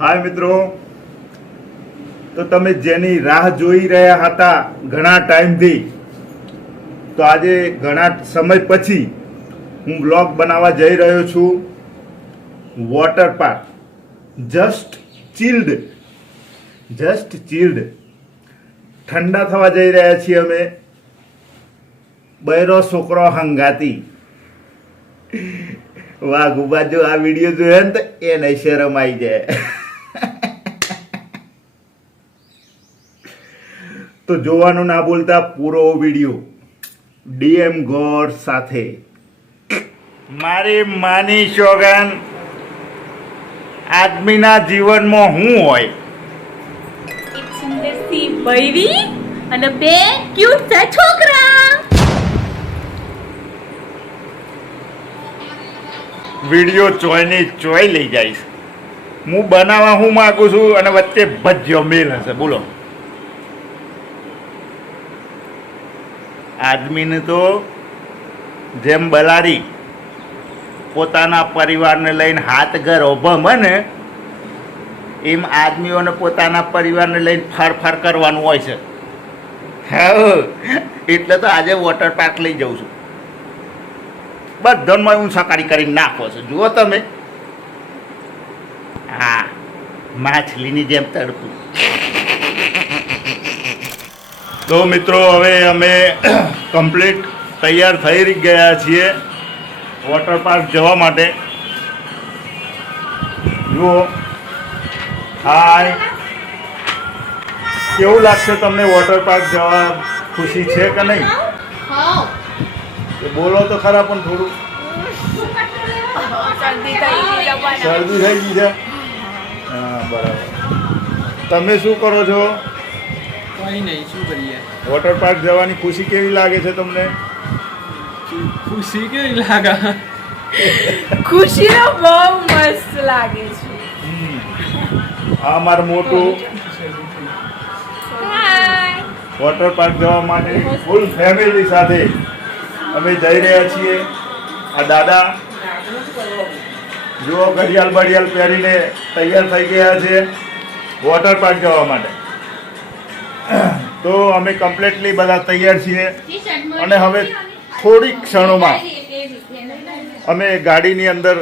હાય મિત્રો, તો તમે જેની રાહ જોઈ રહ્યા હતા ઘણા ટાઈમથી, તો આજે ઘણા સમય પછી હું બ્લોગ બનાવવા જઈ રહ્યો છું. વોટર પાર્ક જસ્ટ ચિલ્ડ ઠંડા થવા જઈ રહ્યા છીએ અમે. બૈરો છોકરો હંગાતી. વાહ ગુબા, જો આ વિડીયો જોયો ને તો એને શરમ આવી જાય. તો જોવાનું ના ભૂલતા પૂરો વિડીયો ડીએમ ગોડ સાથે. મારી માની સોગન, આદમીના જીવનમાં શું હોય? એક સુંદર સી બૈરી અને બે ક્યુટ સા છોકરા. વિડીયો ચોયની ચોય લઈ જઈશ. હું બનાવવા હું માગું છું અને વચ્ચે ભજ્યો મેલ હશે. બોલો, આદમીને તો જેમ બલારી પોતાના પરિવારને લઈને હાથ ઘર ઉભા મને, એમ આદમીઓને પોતાના પરિવારને લઈને ફર કરવાનું હોય છે. હા, એટલે તો આજે વોટર પાર્ક લઈ જાઉં છું. બધામાં હું સકારી કરીને નાખો છો, જુઓ તમે. હા, માછલીની જેમ તડપું. તો મિત્રો, હવે અમે કમ્પ્લીટ તૈયાર થઈ ગયા છીએ વોટર પાર્ક જવા માટે. જુઓ, હાય, કેવું લાગશે તમને વોટર પાર્ક જવા? ખુશી છે કે નહીં? બોલો તો ખરા પણ થોડું. શરદી થઈ ગઈ છે? હા, બરાબર. તમે શું કરો છો? કઈ નહીં, શું કરીએ? વોટર પાર્ક જવાની ખુશી કેવી લાગે છે તમને? ખુશી કેવી લાગે? ખુશી તો બહુ મસ્ત લાગે છે. આ મારું મોટું વોટર પાર્ક જવા માટે ફૂલ ફેમિલી સાથે અમે જઈ રહ્યા છીએ. આ દાદા જુઓ, ઘડિયાળ બડિયાળ પહેરીને તૈયાર થઈ ગયા છે વોટર પાર્ક જવા માટે. તો અમે કમ્પ્લીટલી બધા તૈયાર છીએ અને હવે થોડીક ક્ષણોમાં અમે ગાડીની અંદર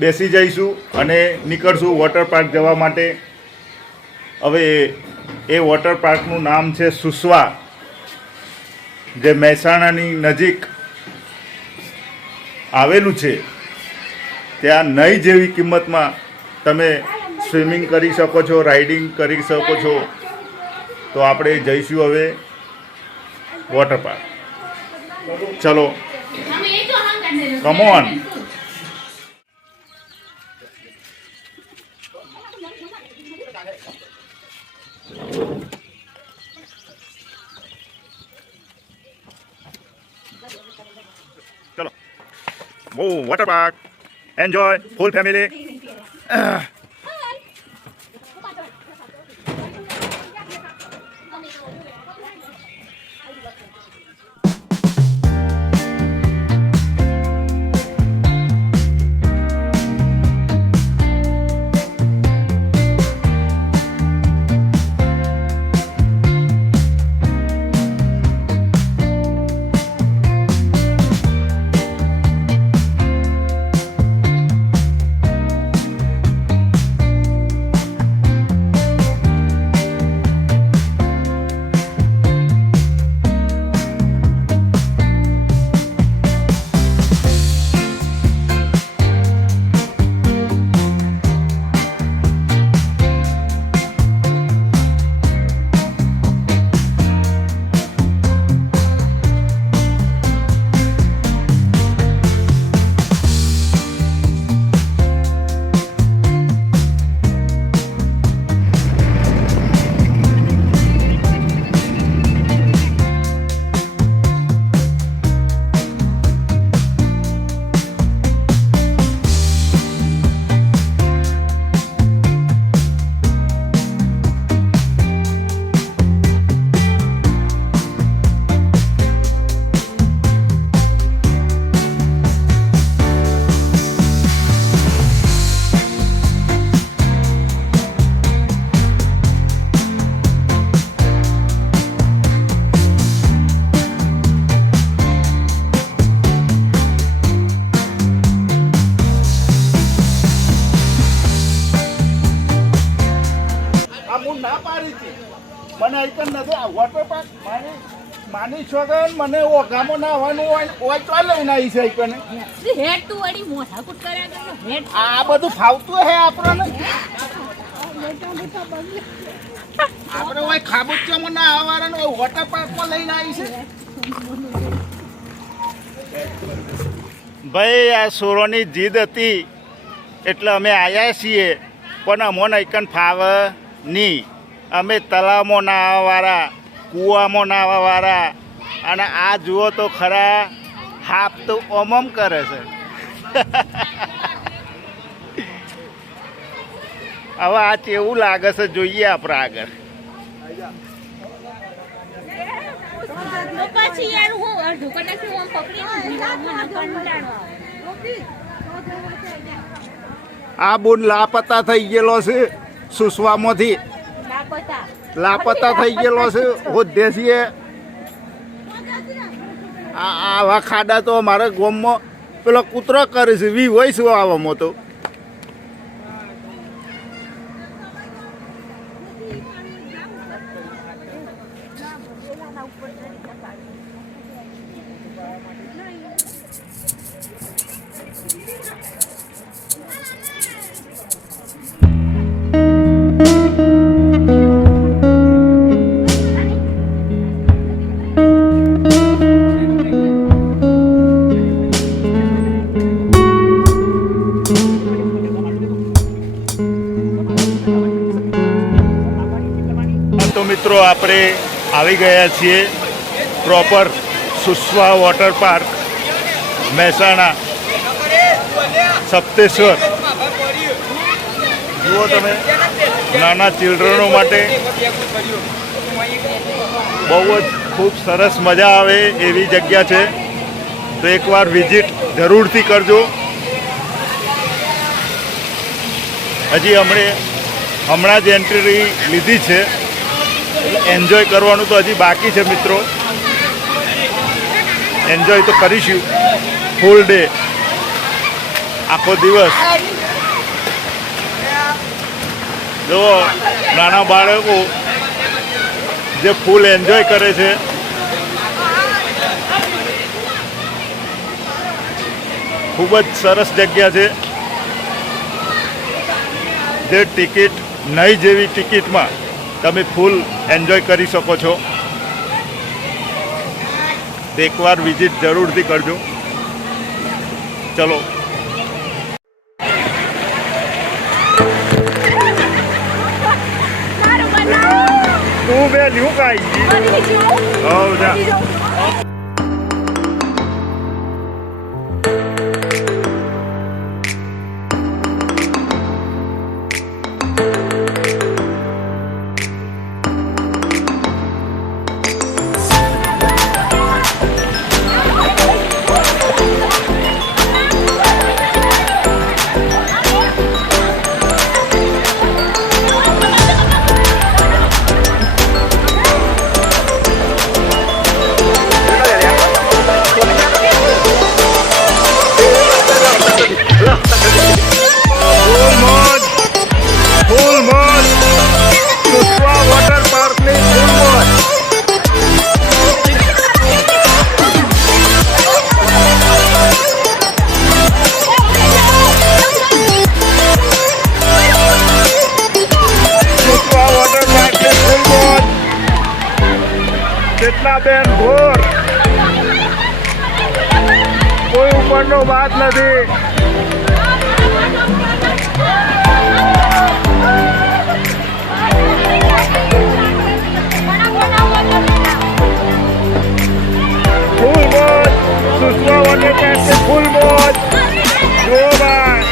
બેસી જઈશું અને નીકળશું વોટર પાર્ક જવા માટે. હવે એ વોટર પાર્કનું નામ છે સુસવા, જે મહેસાણાની નજીક આવેલું છે. ત્યાં નહીં જેવી કિંમતમાં તમે સ્વિમિંગ કરી શકો છો, રાઇડિંગ કરી શકો છો. તો આપણે જઈશું હવે વોટર પાર્ક. ચલો, કમ ઓન. ચલો, water park enjoy full family. ના પાડી હતી મને આઈકન નથી આ વોટર પાર્ક માની છોકરા મને ઓગામો ના આવવાનું હોય ઓય ચાલ લઈને આવી છે આઈકન હેડ તું વળી મોઢાકૂટ કર્યા કરે હેડ આ બધું ફાવતું હે આપણને આપણે ઓય ખાબુચિયામાં ના આવવાનું ઓય વોટર પાર્કમાં લઈને આવી છે ભાઈ આ સોરોની જીદ હતી એટલે અમે આવ્યા છીએ પણ અમોને આઈકન ફાવે નહીં અમે તળાવમાં ના આવવાવાળા કૂવામાં ના આવવાવાળા અને આ જુઓ તો ખરા હાફ તો ઓમમ કરે છે હવે આ કેવું લાગે છે જોઈએ આપણે આગળ પછી યાર હું અડધો કલાક હું પકડી મને કંટાળો આ બોન લાપતા થઈ ગયેલો છે સુસવામાંથી લાપતા થઈ ગયેલો છે હોદ્દે છીએ આવા ખાડા તો અમારા ગામમાં પેલો કૂતરો કરે છે વી હોય શું આવવામાં તો તો મિત્રો આપણે આવી ગયા છીએ પ્રોપર સુસવા વોટર પાર્ક મહેસાણા સપ્તેશ્વર જુઓ તમે નાના ચિલ્ડ્રનો માટે બહુ જ ખૂબ સરસ મજા આવે એવી જગ્યા છે તો એકવાર વિઝિટ જરૂરથી કરજો હજી હમણાં જ એન્ટ્રી લીધી છે એન્જોય કરવાનું તો હજી બાકી છે મિત્રો એન્જોય તો કરીશું ફૂલ ડે આખો દિવસ જો નાના બાળકો જે ફૂલ એન્જોય કરે છે ખૂબ જ સરસ જગ્યા છે જે ટિકિટ નહીં જેવી ટિકિટમાં તમે ફૂલ એન્જોય કરી શકો છો એકવાર વિઝિટ જરૂરથી કરજો ચલો તું બે લ્યું કાઈ હવ જા બેન ઘોર કોઈ ઉપરનો વાત નથી ફૂલ મોજ સુસવા વોટર પાર્ક पे फुल मौज जो बात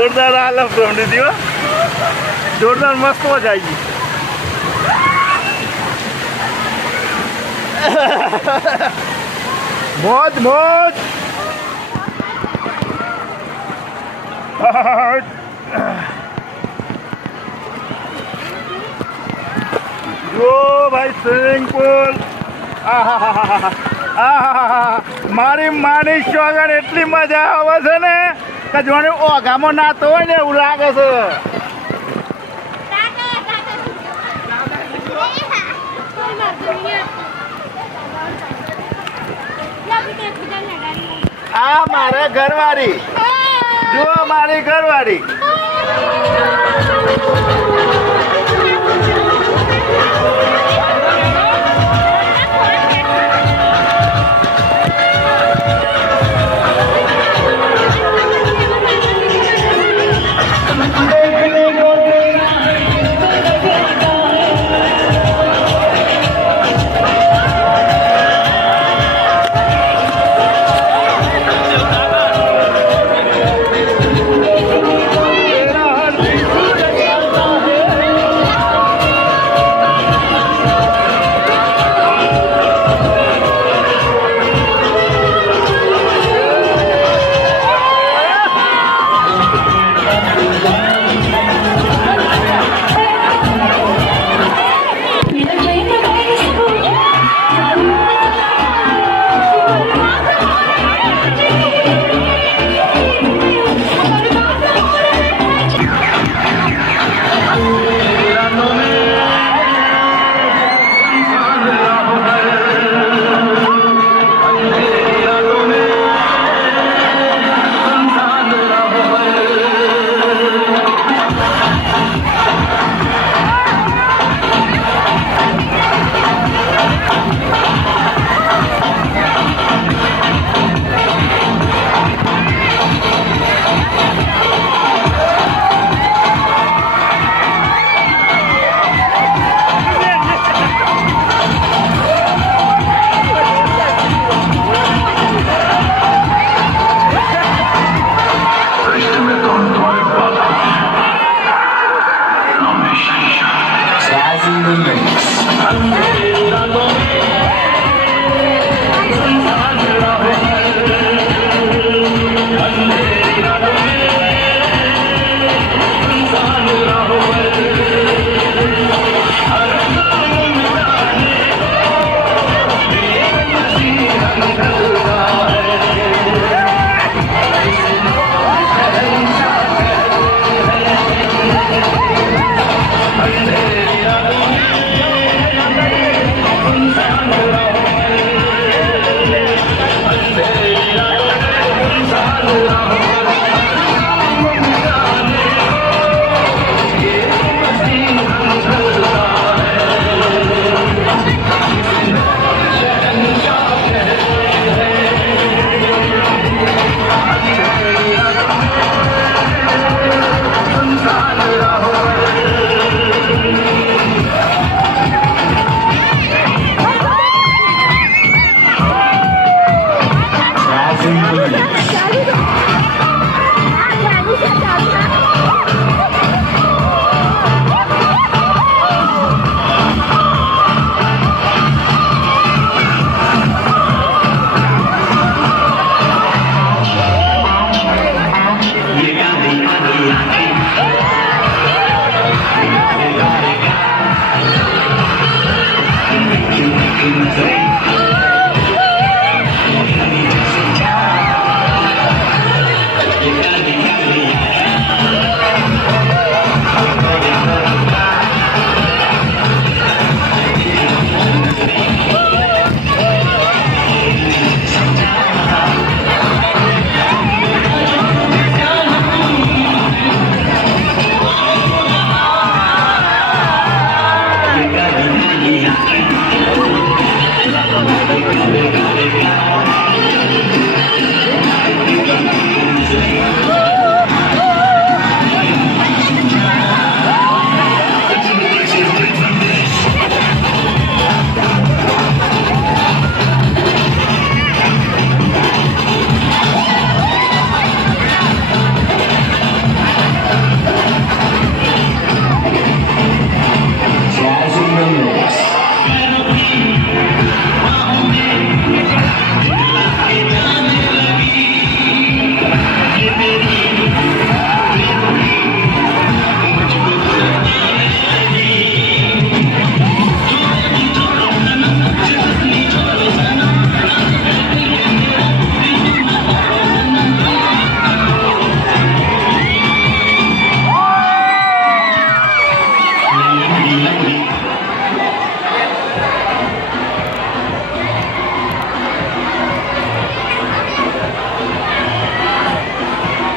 જોરદાર આ લફડમ દીધી હો જોરદાર મસ્ત મજા આવી ગઈ મોજ મોજ જો ભાઈ સ્વિમિંગ પુલ મારી માની શોગન એટલી મજા આવે છે ને કે જોને ઓઘામાં નાતો હોય ને એવું લાગે છે આ મારા ઘરવાળી જુઓ મારી ઘરવાળી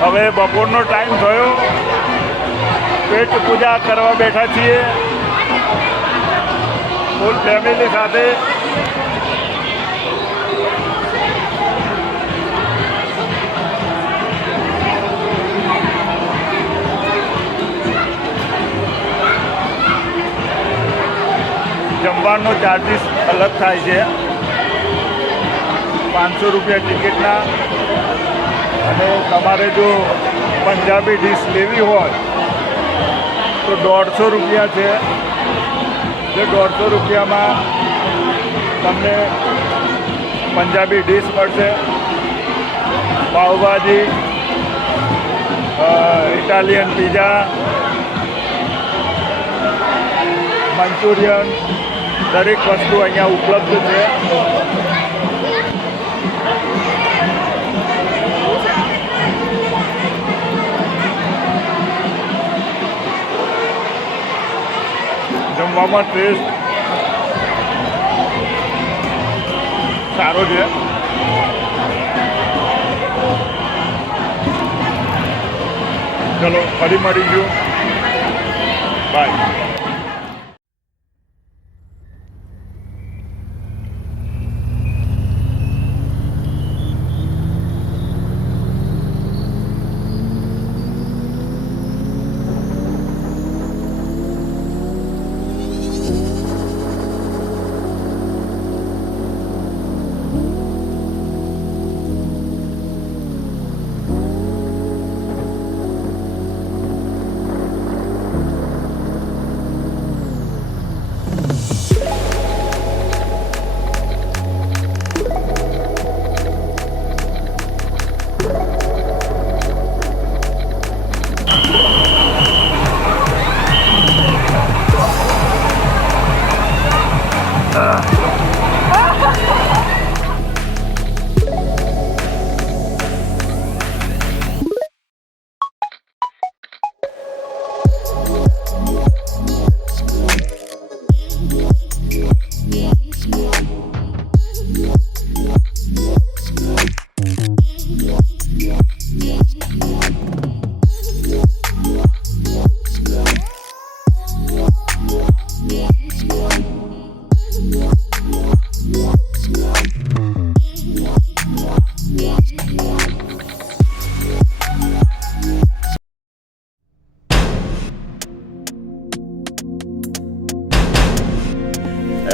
હવે બપોરનો ટાઈમ થયો, પેટ પૂજા કરવા બેઠા છીએ ફૂલ ફેમિલી સાથે. જમવાનો ચાર્જીસ અલગ થાય છે, 500 રૂપિયા ટિકિટના. અને તમારે જો પંજાબી ડીશ લેવી હોય તો 150 રૂપિયા છે. જે 150 રૂપિયામાં તમને પંજાબી ડીશ મળશે, પાવભાજી, ઇટાલિયન પીઝા, મંચુરિયન, દરેક વસ્તુ અહીંયા ઉપલબ્ધ છે. જમવામાં ટેસ્ટ સારો છે. ચલો ફરી મળીશું, બાય.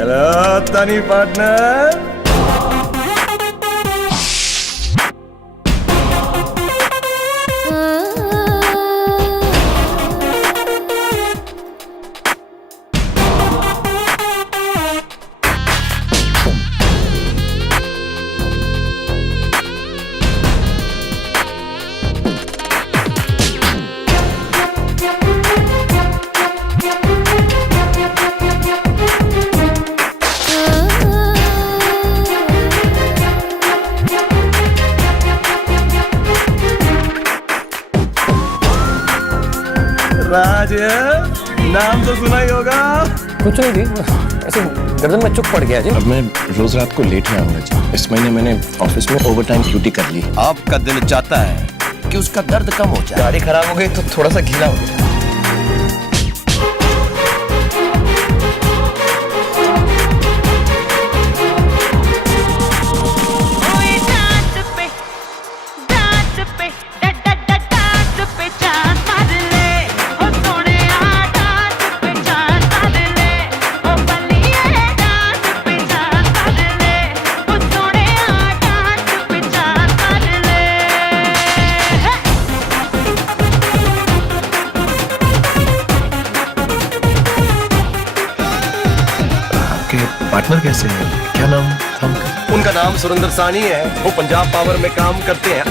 Hello, Tani partner. राज नाम तो सुना ही होगा. कुछ नहीं दी, ऐसे गर्दन में चुप पड़ गया जी. अब मैं रोज रात को लेट ही आऊंगा जी. इस महीने मैंने ऑफिस में ओवर टाइम ड्यूटी कर ली. आपका दिल चाहता है कि उसका दर्द कम हो जाए. गाड़ी खराब हो गई तो थोड़ा सा गीला हो गया. पार्टनर कैसे हैं? क्या नाम था उनका? उनका नाम सुरेंद्र सानी है. वो पंजाब पावर में काम करते हैं.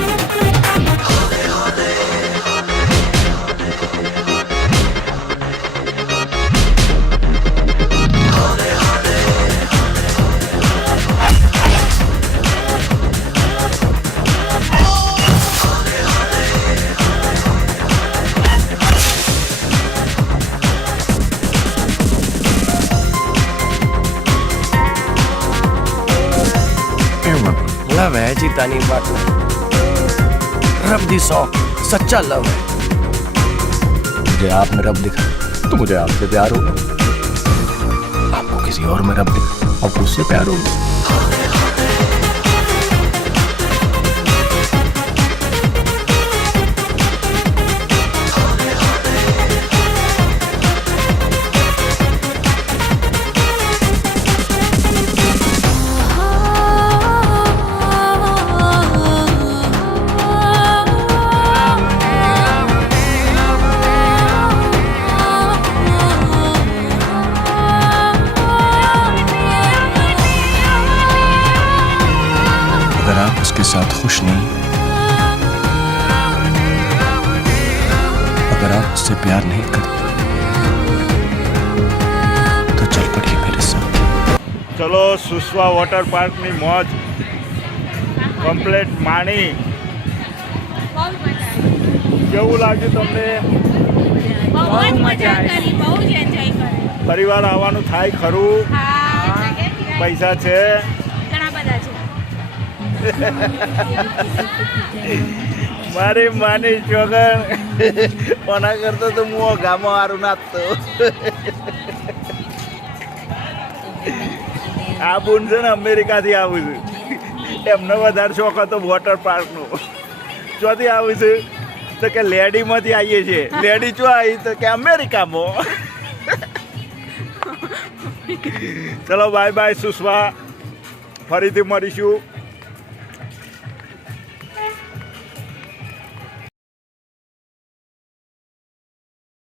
Love है जी तानी पार्टनर. रब दी सौ सच्चा लव है। मुझे आप में रब दिखा तो मुझे आपसे प्यार होगा, आपको किसी और में रब दिखा आपको उससे प्यार होगा। अगर आप उसके साथ खुश नहीं, अगर आप उससे प्यार नहीं करते तो चल पड़िए मेरे साथ। ચલો સુસવા વોટર પાર્કની મોજ કમ્પ્લેટ માણી. બહુ મજા આવી. કેવું લાગ્યું તમને? બહુ જ મજા કરી, બહુ જ એન્જોય કર્યો. પરિવાર આવવાનું થાય ખરું? હા, પૈસા છે? ઘણા બધા છે. મારી માની વગર કોના કરતો તો હું ગામમાં હારું નાખતો. આ બુન છે ને અમેરિકાથી આવું છું, એમને વધારે શોખ હતો વોટર પાર્કનો. ચોથી આવું છું તો કે લેડીમાંથી આવીએ છીએ. લેડી ચો આવી તો કે અમેરિકામાં. ચલો બાય બાય સુષ્મા, ફરીથી મળીશું.